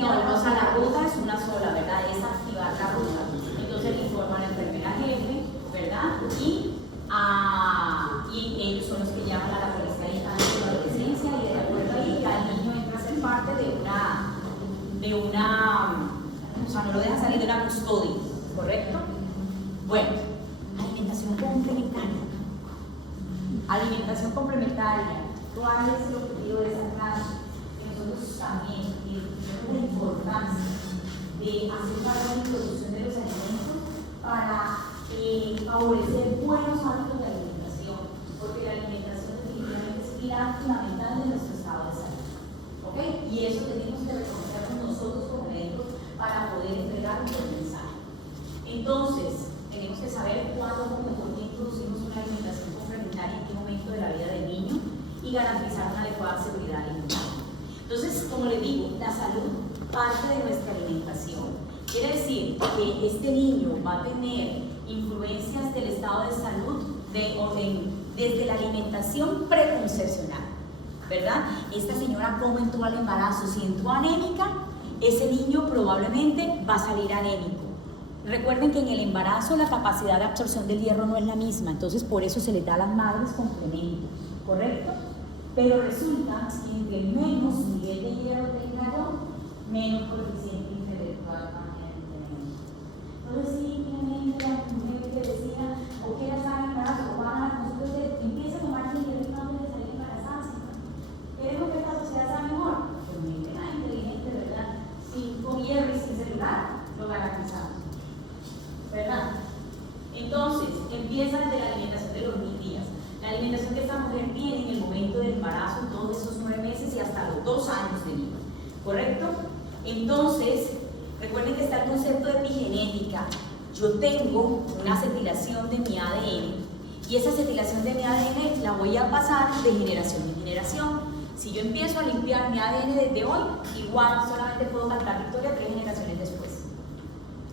No, o sea, la ruta es una sola, ¿verdad? Es activar la ruta. Entonces le informa a la enfermera jefe, ¿verdad? Y ellos son los que llaman a la policía de infancia y adolescencia, y de acuerdo ahí ya el niño entra a ser parte de una, o sea, no lo deja salir de una custodia, ¿correcto? Bueno, alimentación complementaria. Alimentación complementaria. ¿Cuál es el objetivo de esa clase? Que nosotros también tenemos la importancia de hacer una introducción de los alimentos para favorecer buenos hábitos de alimentación, porque la alimentación definitivamente es pilar fundamental de nuestro estado de salud. ¿Ok? Y eso tenemos que reconocernos nosotros como médicos para poder entregar un buen mensaje. Entonces, tenemos que saber cuándo, cómo, por qué introducimos una alimentación complementaria, en qué momento de la vida del niño, y garantizar una adecuada seguridad alimentaria. Entonces, como les digo, la salud parte de nuestra alimentación. Quiere decir que este niño va a tener influencias del estado de salud desde la alimentación preconcepcional, ¿verdad? Esta señora, cómo entró al embarazo, si entró anémica, ese niño probablemente va a salir anémico. Recuerden que en el embarazo la capacidad de absorción del hierro no es la misma, entonces por eso se les da a las madres complemento, ¿correcto? Pero resulta que entre menos nivel de hierro tenga yo, menos coeficiente intelectual también tenemos. Entonces sí, tiene la mujer que decía, o quiere estar en embarazo, o van a la consulta, empieza a tomar el hierro antes de salir embarazada. ¿Queremos que esta sociedad sea mejor? Pues muy inteligente, ¿verdad? Sin hierro y sin celular, lo garantizamos, ¿verdad? Entonces, empieza desde la alimentación de los 1000 días. La alimentación que esta mujer tiene en el momento del embarazo, todos esos 9 meses y hasta los 2 años de vida, ¿correcto? Entonces, recuerden que está el concepto de epigenética. Yo tengo una acetilación de mi ADN y esa acetilación de mi ADN la voy a pasar de generación en generación. Si yo empiezo a limpiar mi ADN desde hoy, igual solamente puedo cantar victoria 3 generaciones después.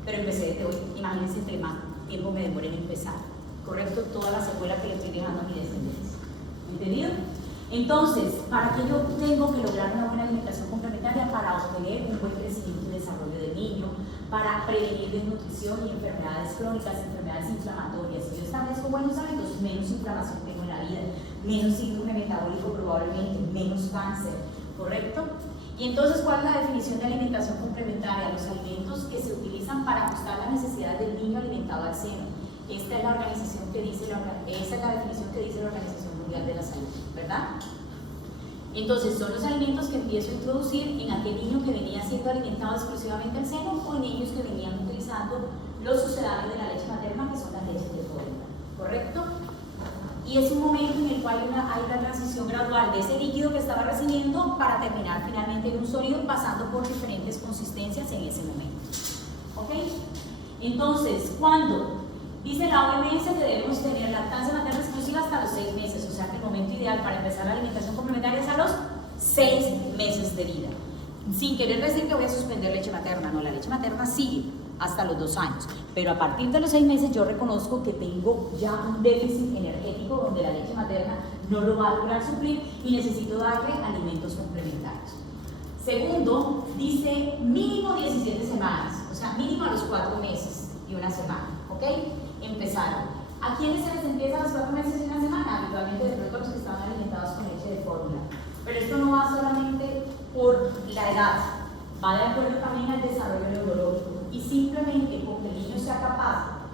Pero empecé desde hoy. Imagínense entre más tiempo me demore en empezar. ¿Correcto? Toda la secuela que le estoy dejando a mi descendencia. ¿Entendido? Entonces, ¿para qué yo tengo que lograr una buena alimentación complementaria? Para obtener un buen crecimiento y desarrollo del niño, para prevenir desnutrición y enfermedades crónicas, enfermedades inflamatorias. Si yo establezco buenos hábitos, menos inflamación tengo en la vida, menos síndrome metabólico probablemente, menos cáncer, ¿correcto? Y entonces, ¿cuál es la definición de alimentación complementaria? Los alimentos que se utilizan para ajustar las necesidades del niño alimentado al seno. Esta es la organización que dice esa es la definición que dice la Organización Mundial de la Salud, ¿verdad? Entonces, son los alimentos que empiezo a introducir en aquel niño que venía siendo alimentado exclusivamente al seno o en niños que venían utilizando los sucedáneos de la leche materna, que son las leches de fórmula, ¿correcto? Y es un momento en el cual hay una transición gradual de ese líquido que estaba recibiendo para terminar finalmente en un sólido, pasando por diferentes consistencias en ese momento. ¿Ok? Entonces, ¿cuándo? Dice la OMS que debemos tener lactancia materna exclusiva hasta los 6 meses, o sea que el momento ideal para empezar la alimentación complementaria es a los 6 meses de vida. Sin querer decir que voy a suspender leche materna, no, la leche materna sigue hasta los 2 años, pero a partir de los 6 meses yo reconozco que tengo ya un déficit energético donde la leche materna no lo va a lograr suplir y necesito darle alimentos complementarios. Segundo, dice mínimo 17 semanas, o sea mínimo a los 4 meses y 1 semana, ¿ok? Empezaron. ¿A quiénes se les empieza a los 4 meses y 1 semana? Habitualmente de pronto a los que estaban alimentados con leche de fórmula. Pero esto no va solamente por la edad, va de acuerdo también al desarrollo neurológico. Y simplemente con que el niño sea capaz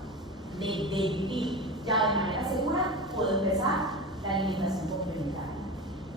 de vivir ya de manera segura, puedo empezar la alimentación complementaria.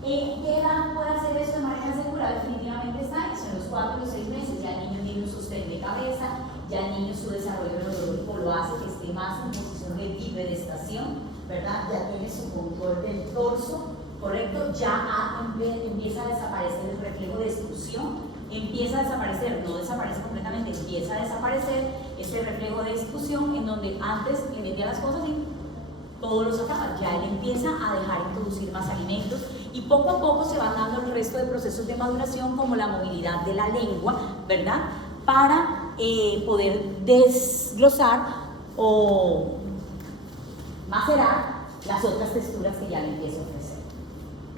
¿En qué edad puede hacer esto de manera segura? Definitivamente está eso, en los 4 o 6 meses. Ya el niño tiene un sostén de cabeza, ya el niño su desarrollo neurológico lo hace que esté más en posición de bipedestación, ¿verdad? Ya tiene su control del torso, ¿correcto? Ya empieza a desaparecer el reflejo de extrusión, empieza a desaparecer, no desaparece completamente, empieza a desaparecer ese reflejo de extrusión en donde antes le metía las cosas y todo lo sacaba. Ya él empieza a dejar introducir más alimentos y poco a poco se van dando el resto de procesos de maduración como la movilidad de la lengua, ¿verdad? Para poder desglosar o macerar las otras texturas que ya le empieza a ofrecer.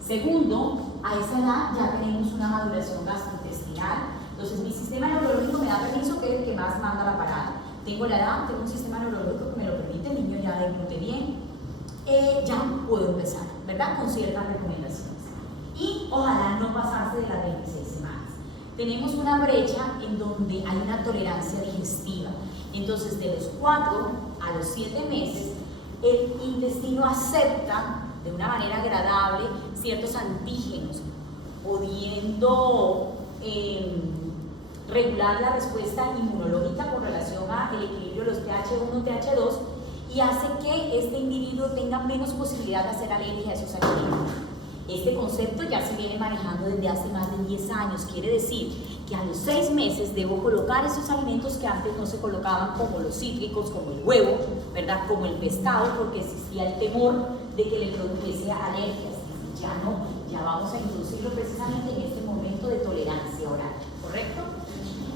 Segundo, a esa edad ya tenemos una maduración gastrointestinal, Entonces mi sistema neurológico me da permiso, que es el que más manda la parada. Tengo la edad, tengo un sistema neurológico que me lo permite, el niño ya deglute bien, ya puedo empezar, ¿verdad? Con ciertas recomendaciones. Y ojalá no pasarse de las 26 semanas. Tenemos una brecha en donde hay una tolerancia digestiva. Entonces, de los 4 a los 7 meses, el intestino acepta de una manera agradable ciertos antígenos, pudiendo regular la respuesta inmunológica con relación al equilibrio de los TH1, TH2, y hace que este individuo tenga menos posibilidad de hacer alergia a esos alimentos. Este concepto ya se viene manejando desde hace más de 10 años, quiere decir que a los 6 meses debo colocar esos alimentos que antes no se colocaban, como los cítricos, como el huevo, ¿verdad? Como el pescado, porque existía el temor de que le produjese alergias. Ya no, ya vamos a introducirlo precisamente en este momento de tolerancia oral, ¿correcto?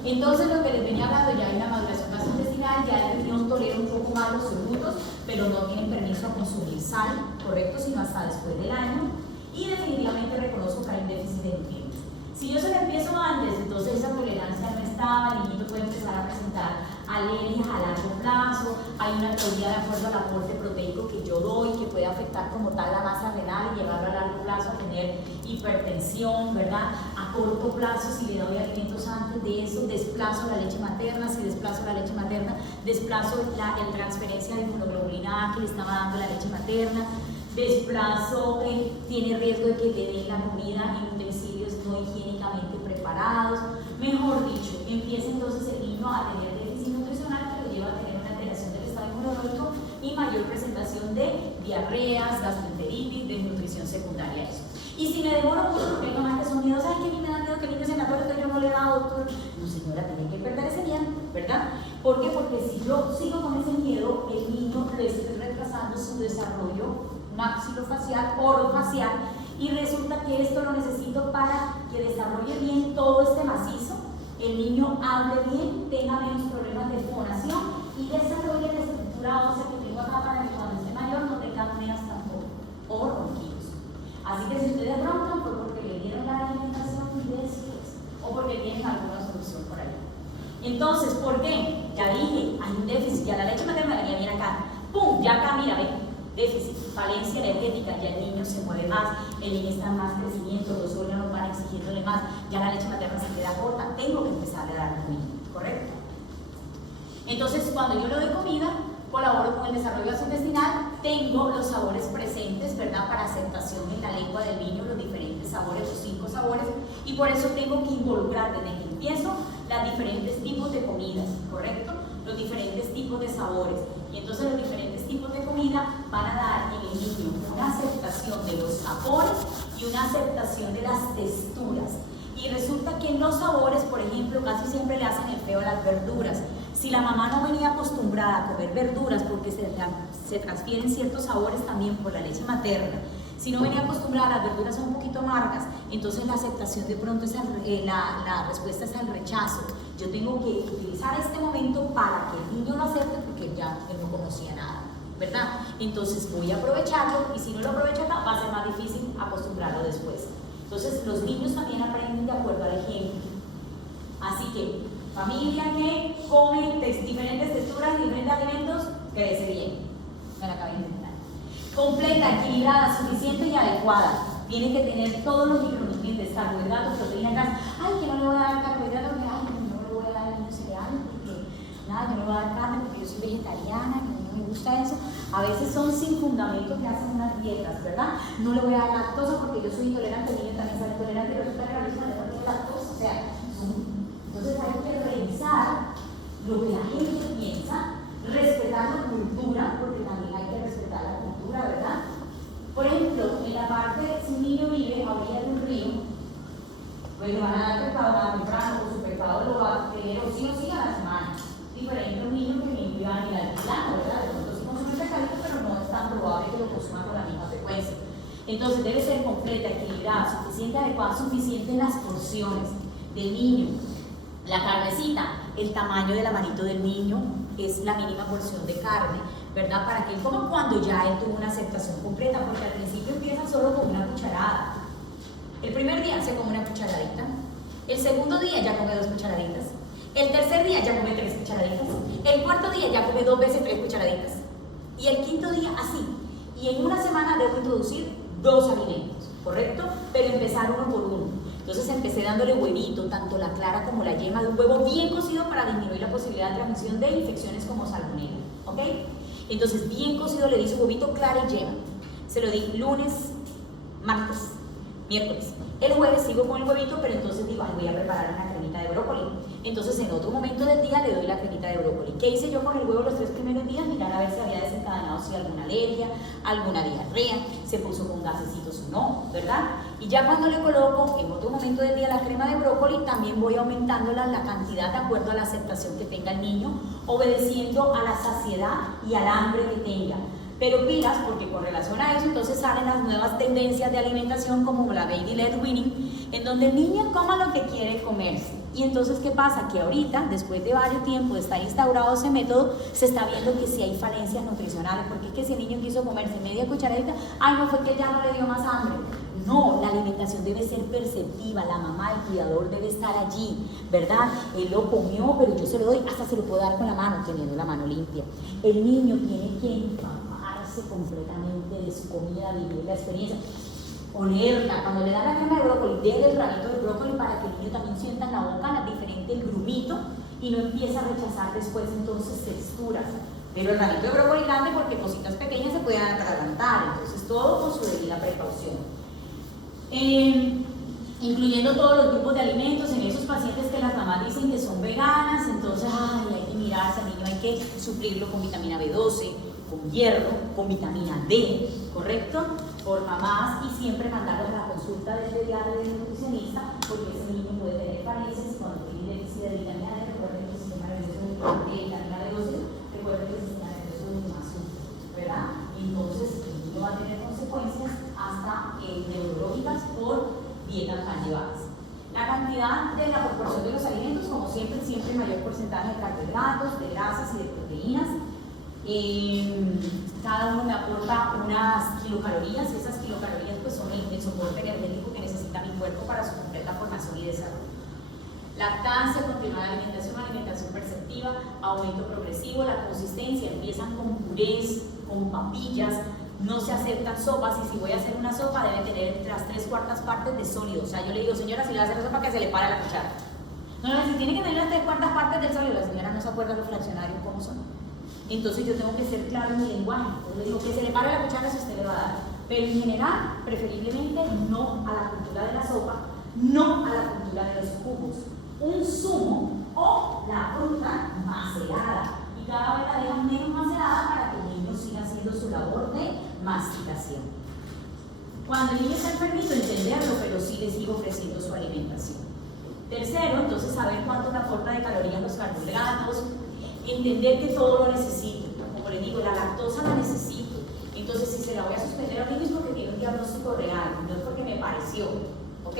Entonces, lo que les venía hablando, ya hay una maduración gastrointestinal, ya el riñón tolera un poco más los frutos, pero no tienen permiso a consumir sal, ¿correcto? Sino hasta después del año. Y definitivamente reconozco que hay un déficit de nutrientes. Si yo se lo empiezo antes, entonces esa tolerancia no estaba, el niño puede empezar a presentar alergias a largo plazo, hay una teoría de acuerdo al aporte proteico que yo doy que puede afectar como tal la masa renal y llevarlo a largo plazo a tener hipertensión, ¿verdad? A corto plazo, si le doy alimentos antes de eso, desplazo la leche materna, si desplazo la leche materna, desplazo la transferencia de inmunoglobulina A que le estaba dando la leche materna, desplazo, tiene riesgo de que le den la comida en utensilios no higiénicamente preparados. Mejor dicho, empieza entonces el niño a tener déficit nutricional que lo lleva a tener una alteración del estado inmunológico y mayor presentación de diarreas, gastroenteritis, desnutrición secundaria a eso. Y si me demoro mucho, porque hay mamás que son miedosas, ay, que a mí me da miedo que el niño se me acuerde que yo no le he dado, doctor. No, señora, tiene que perder ese miedo, ¿verdad? ¿Por qué? Porque si yo sigo con ese miedo, el niño le estoy retrasando su desarrollo maxilofacial, orofacial, y resulta que esto lo necesito para que desarrolle bien todo este macizo, el niño hable bien, tenga menos problemas de fonación y desarrolle la estructura ósea que tengo acá para que cuando esté mayor no tenga apneas tampoco o ronquidos. Así que si ustedes roncan fue porque le dieron la alimentación después o porque tienen alguna solución por ahí. Entonces, ¿por qué? Ya dije, hay un déficit, ya la leche materna ya viene acá, ¡pum! Ya acá, mira, ven. Déficit, falencia energética, ya el niño se mueve más, el niño está en más crecimiento, los órganos van exigiéndole más, ya la leche materna se queda corta, tengo que empezar a dar comida, ¿correcto? Entonces, cuando yo le doy comida, colaboro con el desarrollo gastrointestinal, tengo los sabores presentes, ¿verdad? Para aceptación en la lengua del niño, los diferentes sabores, los 5 sabores, y por eso tengo que involucrar desde que empiezo los diferentes tipos de comidas, ¿correcto? Los diferentes tipos de sabores. Y entonces los diferentes tipos de comida van a dar en el niño una aceptación de los sabores y una aceptación de las texturas. Y resulta que en los sabores, por ejemplo, casi siempre le hacen el feo a las verduras. Si la mamá no venía acostumbrada a comer verduras porque se transfieren ciertos sabores también por la leche materna, si no venía acostumbrada, las verduras son un poquito amargas, entonces la aceptación de pronto es la respuesta es al rechazo. Yo tengo que utilizar este momento para que el niño lo acepte porque ya él no conocía nada, ¿verdad? Entonces voy a aprovecharlo y si no lo aprovecho acá va a ser más difícil acostumbrarlo después. Entonces los niños también aprenden de acuerdo al ejemplo. Así que familia que come diferentes texturas, diferentes alimentos, crece bien. Me la acabé de intentar. Completa, equilibrada, suficiente y adecuada. Tiene que tener todos los micronutrientes, carbohidratos, proteínas, grasas. Ay, que no le voy a dar carbohidratos, ay, no le voy a dar al niño cereal, porque nada, yo no le voy a dar carne porque yo soy vegetariana, que no me gusta eso. A veces son sin fundamento que hacen unas dietas, ¿verdad? No le voy a dar lactosa porque yo soy intolerante, el niño también es intolerante, pero resulta que la misma no tiene lactosa. O sea, entonces hay que revisar lo que la gente piensa, respetar la cultura, porque también hay que respetar la cultura, ¿verdad? Por ejemplo, en la parte, si un niño vive a orilla de un río, pues le van a dar pescado más temprano, o su pescado lo va a tener o sí a la semana. Diferente a un niño que vive a nivel plano, ¿verdad? De pronto sí consume pescadito, pero no es tan probable que lo consuma con la misma frecuencia. Entonces debe ser completa, equilibrada, suficiente, adecuada, suficiente en las porciones del niño. La carnecita, el tamaño de la manito del niño es la mínima porción de carne, ¿verdad? Para que él coma cuando ya él tuvo una aceptación completa, porque al principio empieza solo con una cucharada. El primer día se come una cucharadita, el segundo día ya come 2 cucharaditas. El tercer día ya come 3 cucharaditas. El cuarto día ya come 2 veces 3 cucharaditas. Y el quinto día así. Y en una semana debo introducir 2 alimentos, ¿correcto? Pero empezar uno por uno. Entonces empecé dándole huevito, tanto la clara como la yema de un huevo bien cocido para disminuir la posibilidad de transmisión de infecciones como salmonella, ¿ok? Entonces bien cocido le di su huevito, clara y yema. Se lo di lunes, martes, miércoles. El jueves sigo con el huevito, pero entonces digo, ay, voy a preparar una cremita de brócoli. Entonces en otro momento del día le doy la cremita de brócoli. ¿Qué hice yo con el huevo los 3 primeros días? Mirar a ver si había desencadenado si alguna alergia, alguna diarrea, se puso con gasecitos o no, ¿verdad? Y ya cuando le coloco en otro momento del día la crema de brócoli, también voy aumentando la cantidad de acuerdo a la aceptación que tenga el niño, obedeciendo a la saciedad y al hambre que tenga. Pero pilas, porque con relación a eso entonces salen las nuevas tendencias de alimentación como la Baby Led Weaning, en donde el niño coma lo que quiere comerse. Y entonces, ¿qué pasa? Que ahorita, después de varios tiempos de estar instaurado ese método, se está viendo que sí hay falencias nutricionales, porque es que si el niño quiso comerse media cucharadita, ay, no fue que ya no le dio más hambre. No, la alimentación debe ser perceptiva, la mamá, el cuidador debe estar allí, ¿verdad? Él lo comió, pero yo se lo doy, hasta se lo puedo dar con la mano, teniendo la mano limpia. El niño tiene que completamente de su comida, vivir la experiencia, olerla. Cuando le da la crema de brócoli, déle el rabito de brócoli para que el niño también sienta en la boca diferente el grumito y no empiece a rechazar después entonces texturas. Pero el rabito de brócoli grande, porque cositas pequeñas se pueden atragantar, entonces todo con su debida precaución. Incluyendo todos los grupos de alimentos en esos pacientes que las mamás dicen que son veganas, entonces ay, hay que mirarse al niño, hay que suplirlo con vitamina B12, con hierro, con vitamina D, ¿correcto? Por mamás, y siempre mandarlos a la consulta del pediatra y del nutricionista, porque ese niño puede tener falencias y cuando tiene déficit de vitamina D, recuerden que el sistema nervioso de vitamina B12, recuerden que el sistema nervioso es más útil, ¿verdad? Entonces, el niño va a tener consecuencias hasta neurológicas por dietas mal llevadas. La cantidad de la proporción de los alimentos, como siempre mayor porcentaje de carbohidratos, de grasas y de proteínas. Cada uno me aporta unas kilocalorías y esas kilocalorías pues son el soporte energético que necesita mi cuerpo para su completa formación y desarrollo. Lactancia, continuada alimentación perceptiva, aumento progresivo, la consistencia, empiezan con purés, con papillas, no se aceptan sopas y si voy a hacer una sopa debe tener las 3/4 partes de sólido. O sea, yo le digo, señora, si le va a hacer la sopa que se le pare la cuchara. No, si tiene que tener las 3/4 partes del sólido, la señora no se acuerda los fraccionarios cómo son. Entonces yo tengo que ser claro en mi lenguaje. Yo le digo que se le pare la cuchara si usted le va a dar. Pero en general, preferiblemente no a la cultura de la sopa, no a la cultura de los jugos. Un zumo o la fruta macerada. Y cada vez la dejan menos macerada para que el niño siga haciendo su labor de masticación. Cuando el niño está enfermito, entenderlo, pero sí les sigo ofreciendo su alimentación. Tercero, entonces saber cuánto me aporta de calorías los carbohidratos. Entender que todo lo necesito, como les digo, la lactosa la necesito, entonces si se la voy a suspender a mí es porque tiene un diagnóstico real, no es porque me pareció, ¿ok?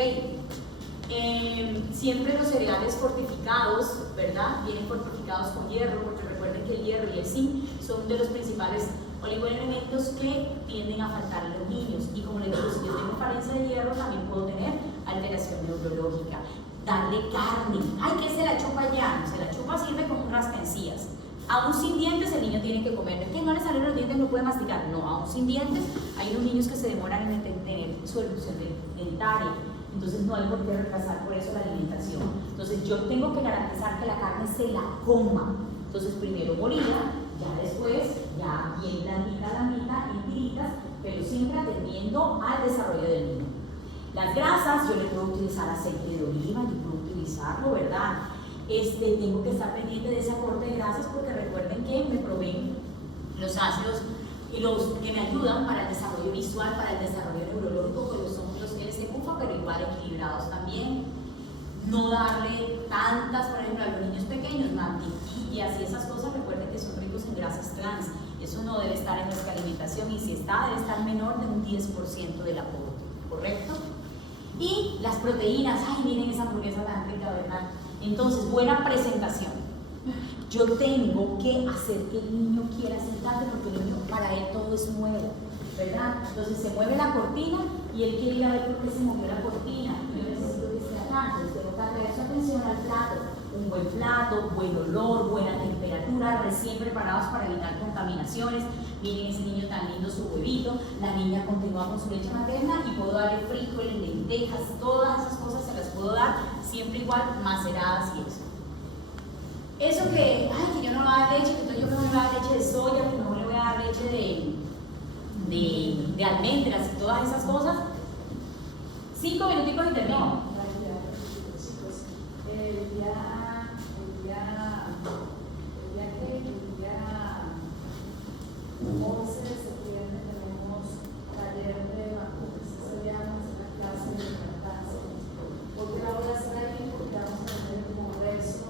Siempre los cereales fortificados, ¿verdad? Vienen fortificados con hierro, porque recuerden que el hierro y el zinc son de los principales oligoelementos que tienden a faltar en los niños, y como les digo, si yo tengo falencia de hierro también puedo tener alteración neurológica. Darle carne, ay, ¿qué se la chupa ya? Se la chupa sirve como un rascaencías. Aún sin dientes el niño tiene que comer, no es que no le salen los dientes, no puede masticar, no, aún sin dientes hay unos niños que se demoran en tener su erupción dentaria, entonces no hay por qué retrasar por eso la alimentación. Entonces yo tengo que garantizar que la carne se la coma, entonces primero molida, ya después, ya bien blandita, en tiritas, pero siempre atendiendo al desarrollo del niño. Las grasas, yo le puedo utilizar aceite de oliva, yo puedo utilizarlo, ¿verdad? Tengo que estar pendiente de ese aporte de grasas porque recuerden que me proveen los ácidos y los que me ayudan para el desarrollo visual, para el desarrollo neurológico, que son los LCQFA, pero igual equilibrados también. No darle tantas, por ejemplo, a los niños pequeños, mantequillas y esas cosas, recuerden que son ricos en grasas trans. Eso no debe estar en nuestra alimentación y si está, debe estar menor de un 10% del aporte, ¿correcto? Y las proteínas, ay, miren esa hamburguesa tan rica, ¿verdad? Entonces, buena presentación. Yo tengo que hacer que el niño quiera sentarse porque el niño, para él todo es nuevo, ¿verdad? Entonces se mueve la cortina y él quiere ir a ver por qué se movió la cortina. Yo necesito que esté acá, entonces tengo que atraer su atención funciona el plato. Un buen plato, buen olor, buena temperatura, recién preparados para evitar contaminaciones. Miren ese niño tan lindo, su huevito. La niña continúa con su leche materna y puedo darle frijoles, lentejas, todas esas cosas se las puedo dar, siempre igual maceradas y eso. Eso que, ay, que yo no le voy a dar leche, que entonces yo no le voy a dar leche de soya, que no le voy a dar leche de almendras y todas esas cosas. 5 minuticos y termino. El día 11 de septiembre tenemos taller de vacunas. Ese día vamos a hacer la clase de lactancia. ¿Por qué la voy a hacer ahí? Porque vamos a tener el congreso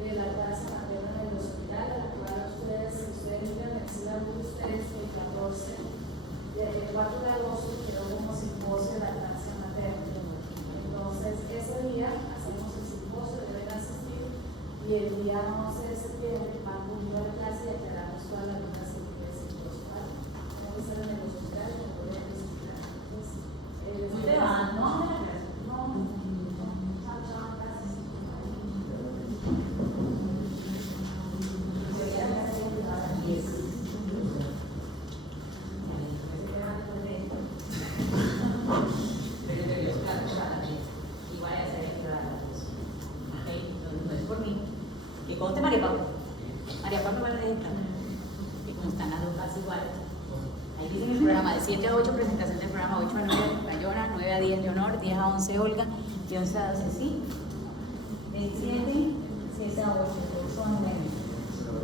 de lactancia materna del hospital, a la cual ustedes miran el de ustedes el 14, el 4 de agosto, quedó como simposio de lactancia materna. Entonces, ese día hacemos el simposio, deben asistir, y el día 11 de septiembre van conmigo a la clase y aclaramos todas las dudas que tienen simposio. Tengo que estar en el hospital y no voy a explicar. ¿Ustedes van? ¿No? María Pablo va a leer, que como están las dos casi iguales. Ahí dice el programa de 7 a 8, presentación del programa 8 a 9, Bayona, 9 a 10, Leonor, 10 a 11, Olga, y 11 a 12, ¿sí? De 7 a 8, son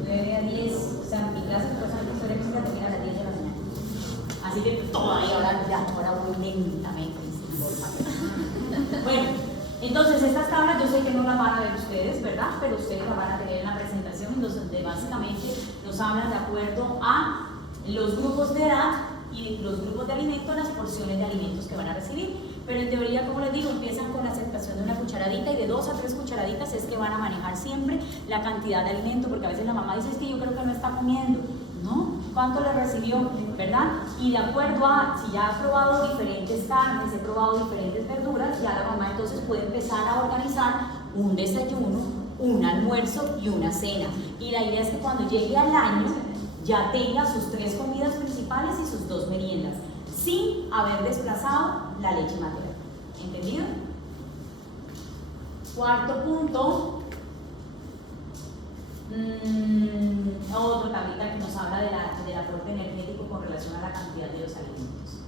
9 a 10, o sea, mi clase de profesor de historia física termina a las 10 de la mañana. Así que todavía ahora muy lentamente. Bueno, entonces estas tablas yo sé que no las van a ver ustedes, ¿verdad? Pero ustedes las van a tener en la presentación, donde básicamente nos hablan de acuerdo a los grupos de edad y los grupos de alimentos, las porciones de alimentos que van a recibir. Pero en teoría, como les digo, empiezan con la aceptación de una cucharadita y de 2 a 3 cucharaditas es que van a manejar siempre la cantidad de alimento, porque a veces la mamá dice, es que yo creo que no está comiendo. ¿No? ¿Cuánto le recibió? ¿Verdad? Y de acuerdo a, si ya ha probado diferentes carnes, he probado diferentes verduras, ya la mamá entonces puede empezar a organizar un desayuno, un almuerzo y una cena. Y la idea es que cuando llegue al año ya tenga sus 3 comidas principales y sus 2 meriendas, sin haber desplazado la leche materna. ¿Entendido? Cuarto punto. Otra tablita que nos habla del aporte energético con relación a la cantidad de los alimentos.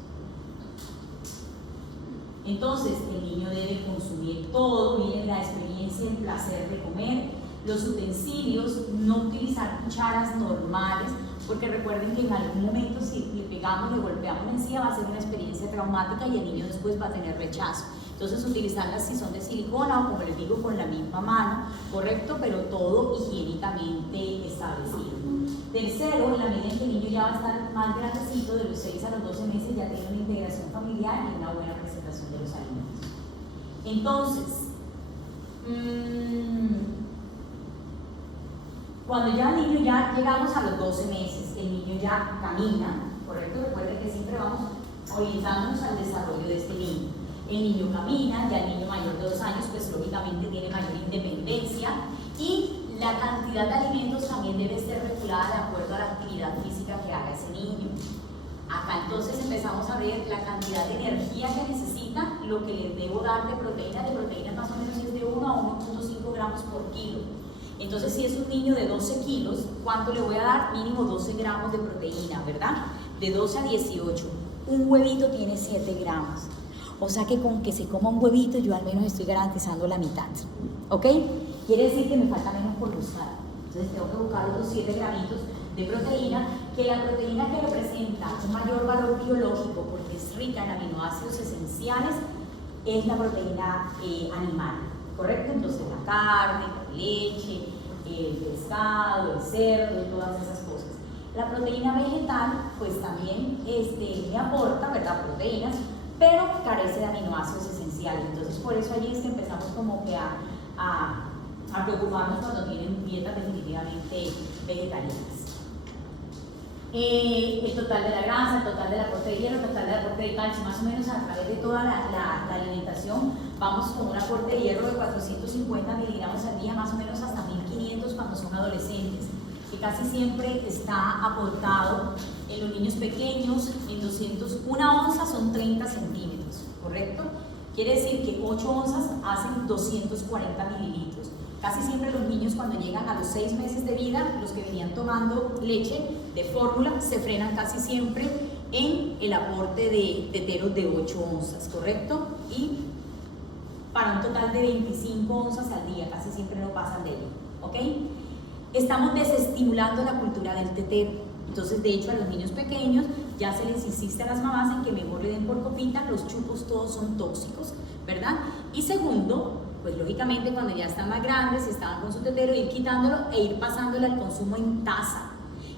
Entonces, el niño debe consumir todo, miren la experiencia, el placer de comer, los utensilios, no utilizar cucharas normales, porque recuerden que en algún momento si le pegamos, le golpeamos encima, va a ser una experiencia traumática y el niño después va a tener rechazo. Entonces utilizarlas si son de silicona o como les digo con la misma mano, correcto, pero todo higiénicamente establecido. Tercero, en la medida en que el niño ya va a estar más grandecito, de los 6 a los 12 meses ya tiene una integración familiar y una buena presentación de los alimentos. Entonces, cuando ya el niño ya llegamos a los 12 meses, el niño ya camina, correcto, recuerden que siempre vamos orientándonos al desarrollo de este niño. El niño camina, ya el niño mayor de 2 años pues lógicamente tiene mayor independencia y la cantidad de alimentos también debe ser regulada de acuerdo a la actividad física que haga ese niño. Acá entonces empezamos a ver la cantidad de energía que necesita, lo que les debo dar de proteínas más o menos es de 1 a 1.5 gramos por kilo. Entonces si es un niño de 12 kilos, ¿cuánto le voy a dar? Mínimo 12 gramos de proteína, ¿verdad? De 12 a 18. Un huevito tiene 7 gramos. O sea que con que se coma un huevito yo al menos estoy garantizando la mitad, ¿ok? Quiere decir que me falta menos por buscar. Entonces tengo que buscar los 7 gramitos de proteína, que la proteína que representa un mayor valor biológico porque es rica en aminoácidos esenciales es la proteína animal, ¿correcto? Entonces la carne, la leche, el pescado, el cerdo y todas esas cosas. La proteína vegetal pues también me aporta, ¿verdad? Proteínas, pero carece de aminoácidos esenciales. Entonces por eso allí es que empezamos como que a preocuparnos cuando tienen dietas definitivamente vegetarianas. el total de la grasa, el total del aporte de hierro, el total del aporte de calcio, más o menos a través de toda la alimentación, vamos con un aporte de hierro de 450 miligramos al día, más o menos hasta 1500 cuando son adolescentes, que casi siempre está aportado en los niños pequeños en 200, una onza son 30 centímetros, ¿correcto? Quiere decir que 8 onzas hacen 240 mililitros. Casi siempre los niños cuando llegan a los 6 meses de vida, los que venían tomando leche de fórmula, se frenan casi siempre en el aporte de teteros de 8 onzas, ¿correcto? Y para un total de 25 onzas al día, casi siempre no pasan de ello, ¿ok? Estamos desestimulando la cultura del tetero. Entonces, de hecho, a los niños pequeños ya se les insiste a las mamás en que mejor le den por copita, los chupos todos son tóxicos, ¿verdad? Y segundo, pues lógicamente cuando ya están más grandes, estaban con su tetero, ir quitándolo e ir pasándolo al consumo en taza.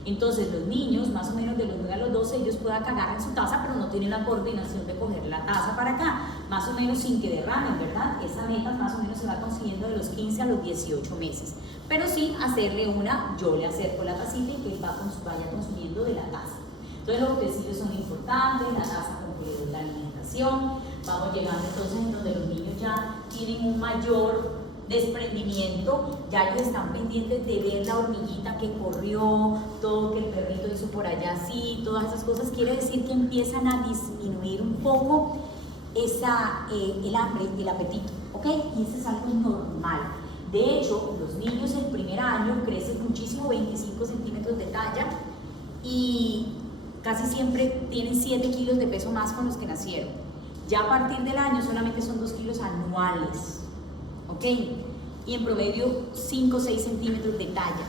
Entonces los niños, más o menos de los 9 a los 12, ellos puedan cagar en su taza, pero no tienen la coordinación de coger la taza para acá, más o menos sin que derramen, ¿verdad? Esa meta más o menos se va consiguiendo de los 15 a los 18 meses. Pero sí hacerle yo le acerco la tacita y que él vaya consumiendo de la taza. Entonces los utensilios son importantes, la taza con la alimentación. Vamos llegando entonces en donde los niños ya tienen un mayor desprendimiento, ya ellos están pendientes de ver la hormiguita que corrió, todo que el perrito hizo por allá así, todas esas cosas. Quiere decir que empiezan a disminuir un poco el hambre, el apetito, ¿ok? Y eso es algo normal. De hecho, los niños el primer año crecen muchísimo, 25 centímetros de talla, y casi siempre tienen 7 kilos de peso más con los que nacieron. Ya a partir del año solamente son 2 kilos anuales, ¿ok? Y en promedio 5 o 6 centímetros de talla.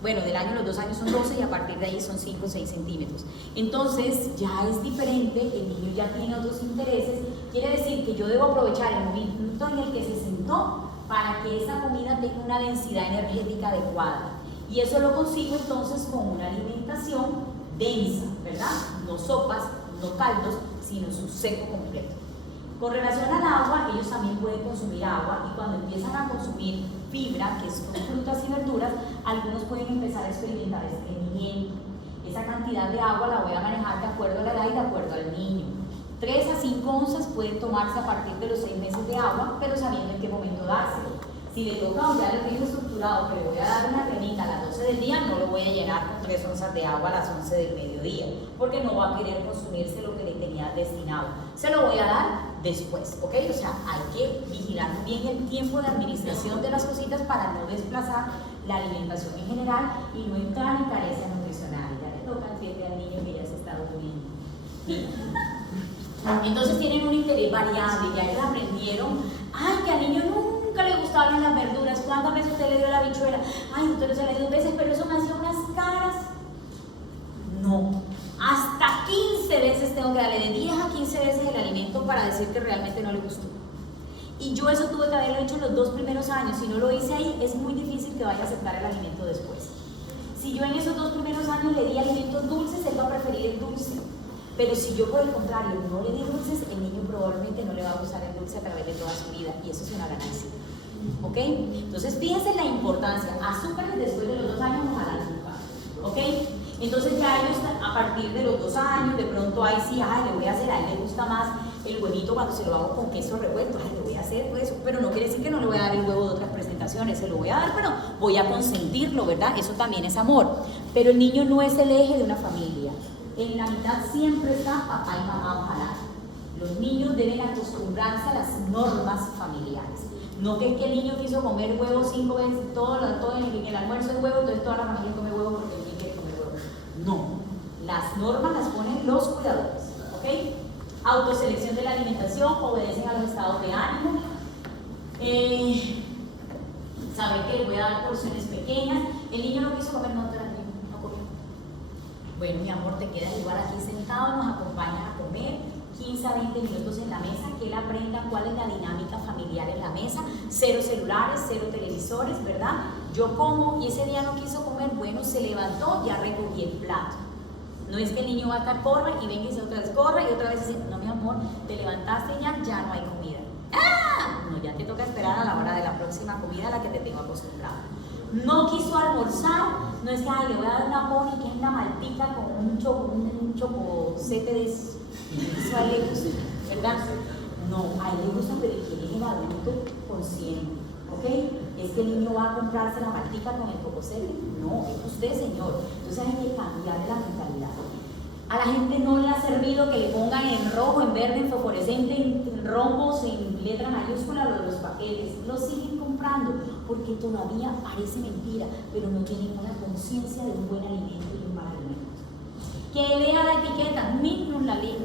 Bueno, del año a los 2 años son 12 y a partir de ahí son 5 o 6 centímetros. Entonces ya es diferente, el niño ya tiene otros intereses. Quiere decir que yo debo aprovechar el momento en el que se sentó para que esa comida tenga una densidad energética adecuada. Y eso lo consigo entonces con una alimentación densa, ¿verdad? No sopas, no caldos, sino su seco completo. Con relación al agua, ellos también pueden consumir agua, y cuando empiezan a consumir fibra, que son frutas y verduras, algunos pueden empezar a experimentar estreñimiento. Esa cantidad de agua la voy a manejar de acuerdo a la edad y de acuerdo al niño. 3 a 5 onzas pueden tomarse a partir de los 6 meses de agua, pero sabiendo en qué momento dárselo. Si le toca ya el ritmo estructurado, que le voy a dar una cremita a las 12 del día, no lo voy a llenar con 3 onzas de agua a las 11 del mediodía, porque no va a querer consumirse lo que le tenía destinado. Se lo voy a dar después, ¿ok? O sea, hay que vigilar muy bien el tiempo de administración de las cositas para no desplazar la alimentación en general y no entrar en carencia nutricional. Ya le toca entiende al niño que ya se está durmiendo. Entonces tienen un interés variable, ya ellos aprendieron, ay, que al niño nunca le gustaban las verduras. ¿Cuántas veces usted le dio la habichuela? Ay, doctor, se le dio 2 veces, pero eso me hacía unas caras. No, hasta 15 veces tengo que darle, de 10 a 15 veces el alimento para decir que realmente no le gustó. Y yo eso tuve que haberlo hecho en los 2 primeros años. Si no lo hice ahí, es muy difícil que vaya a aceptar el alimento después. Si yo en esos 2 primeros años le di alimentos dulces, él va a preferir el dulce. Pero si yo por el contrario no le di dulces, el niño probablemente no le va a gustar el dulce a través de toda su vida, y eso es una ganancia, ¿ok? Entonces fíjense la importancia, azúcares después de los 2 años ojalá nunca, ¿ok? Entonces ya ellos a partir de los 2 años, de pronto ahí sí, ay, le voy a hacer, a él le gusta más el huevito cuando se lo hago con queso revuelto, ay, le voy a hacer eso, pero no quiere decir que no le voy a dar el huevo de otras presentaciones, se lo voy a dar, pero voy a consentirlo, ¿verdad? Eso también es amor, pero el niño no es el eje de una familia. En la mitad siempre está papá y mamá, ojalá. Los niños deben acostumbrarse a las normas familiares. No que el niño quiso comer huevo 5 veces, todo en el almuerzo es huevo, entonces toda la familia come huevo porque el niño quiere comer huevo. No, las normas las ponen los cuidadores, ¿ok? Autoselección de la alimentación, obedecen a los estados de ánimo. Saben que les voy a dar porciones pequeñas. El niño no quiso comer, no comió. Bueno, mi amor, te quedas igual aquí sentado, nos acompañas a comer 15 a 20 minutos en la mesa, que él aprenda cuál es la dinámica familiar en la mesa, 0 celulares, 0 televisores, ¿verdad? Yo como y ese día no quiso comer, bueno, se levantó, ya recogí el plato. No es que el niño va a estar, corre y venga y se otra vez corre y otra vez dice, no, mi amor, te levantaste y ya no hay comida. ¡Ah! No, ya te toca esperar a la hora de la próxima comida a la que te tengo acostumbrado. no quiso almorzar, no es que ay, le voy a dar una pony que es una maltica con un chocosete de eso a él le gusta, ¿verdad? No, a él le gusta, pero ¿quién es el adulto consciente? ¿Ok? ¿Es que el niño va a comprarse la maltica con el cocosete? No, es usted, señor. Entonces hay que cambiar la mentalidad. A la gente no le ha servido que le pongan en rojo, en verde, en fosforescente, en rombos, en letra mayúscula lo de los paquetes. Lo siguen comprando porque todavía parece mentira, pero no tienen una conciencia de un buen alimento y un mal alimento. Que lea la etiqueta, mismo la ley,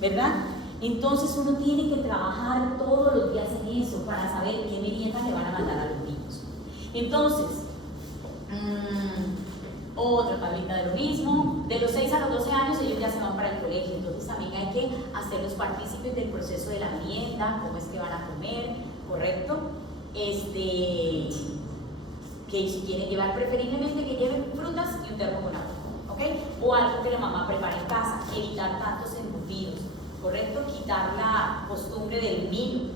¿verdad? Entonces uno tiene que trabajar todos los días en eso para saber qué merienda le van a mandar a los niños. Entonces, otra tablita de lo mismo, de los 6 a los 12 años ellos ya se van para el colegio, entonces también hay que hacerlos partícipes del proceso de la merienda, cómo es que van a comer, ¿correcto? Que si quieren llevar, preferiblemente que lleven frutas y un termo con agua, ¿ok? O algo que la mamá prepare en casa, evitar tantos embutidos, ¿correcto? Quitar la costumbre del mil,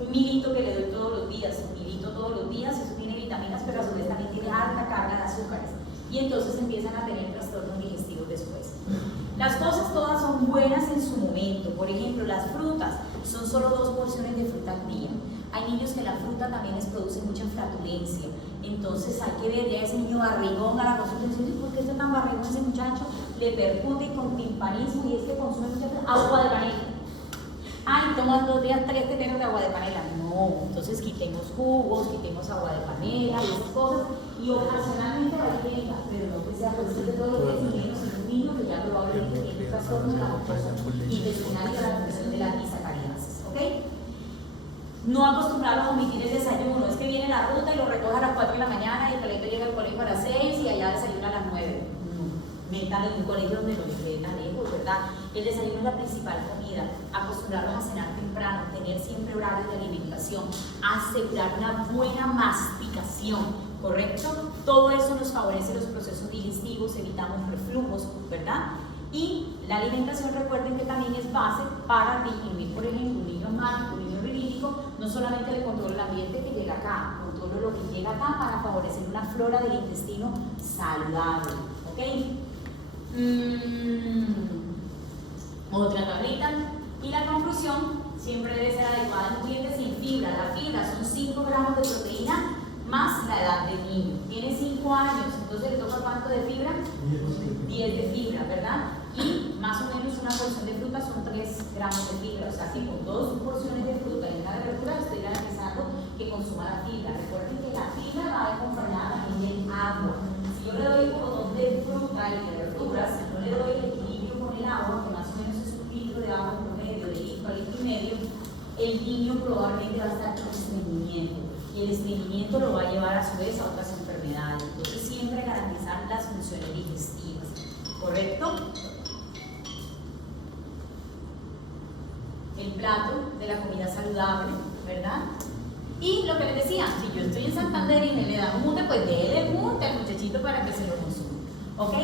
un milito que le doy todos los días, un milito todos los días, eso tiene vitaminas, pero a su vez también tiene alta carga de azúcares. Y entonces empiezan a tener trastornos digestivos después. Las cosas todas son buenas en su momento. Por ejemplo, las frutas son solo 2 porciones de fruta al día. Hay niños que la fruta también les produce mucha flatulencia. Entonces hay que ver, ya ese niño barrigón a la consulta y dice, ¿por qué está tan barrigón ese muchacho? Le percute con timpanismo y es que consume mucha agua de panela. Ay, toman 2 días 3 teteros de agua de panela. No, entonces quitemos jugos, quitemos agua de panela y esas cosas. Y ocasionalmente vainilla, pero no que sea consciente de todo lo que es un niño que ya probablemente tiene trastornos de la glucosa intestinal y de la conversión de las disacaridases, ¿ok? No acostumbrarlos a omitir el desayuno, es que viene la ruta y lo recoge a las 4 de la mañana y el colegio llega al colegio a las 6 y allá desayuna a las 9. Metan en un colegio donde no les quede tan lejos, ¿verdad? El desayuno es la principal comida, acostumbrarlos a cenar temprano, tener siempre horarios de alimentación, asegurar una buena masticación, ¿correcto? Todo eso nos favorece los procesos digestivos, evitamos reflujos, ¿verdad? Y la alimentación, recuerden que también es base para disminuir, por ejemplo, un niño mágico, un niño rilítico, no solamente le controla el ambiente que llega acá, controla lo que llega acá para favorecer una flora del intestino saludable, ¿ok? Otra tablita. Y la conclusión siempre debe ser adecuada en nutrientes sin fibra. La fibra son 5 gramos de proteína más la edad del niño. Tiene 5 años, entonces le toca ¿cuánto de fibra? 10 de fibra, ¿verdad? Y más o menos una porción de fruta son 3 gramos de fibra. O sea que con 2 porciones de fruta y una de verdura estoy garantizando que consuma la fibra. Recuerden que la fibra va acompañada también del agua. Si yo le doy un montón de fruta y de verduras, si no le doy el equilibrio con el agua, que más o menos es 1 litro de agua en promedio, de litro a litro y medio, el niño probablemente va a estar con estreñimiento. Y el estreñimiento lo va a llevar a su vez a otras enfermedades. Entonces siempre garantizar las funciones digestivas, ¿correcto? El plato de la comida saludable, ¿verdad? Y lo que les decía, si yo estoy en Santander y me le dan un mute, pues déle mute al muchachito para que se lo consuma. ¿Ok?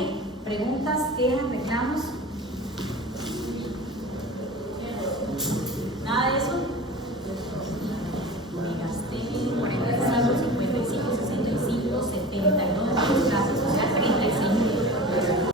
Preguntas, quejas, reclamos.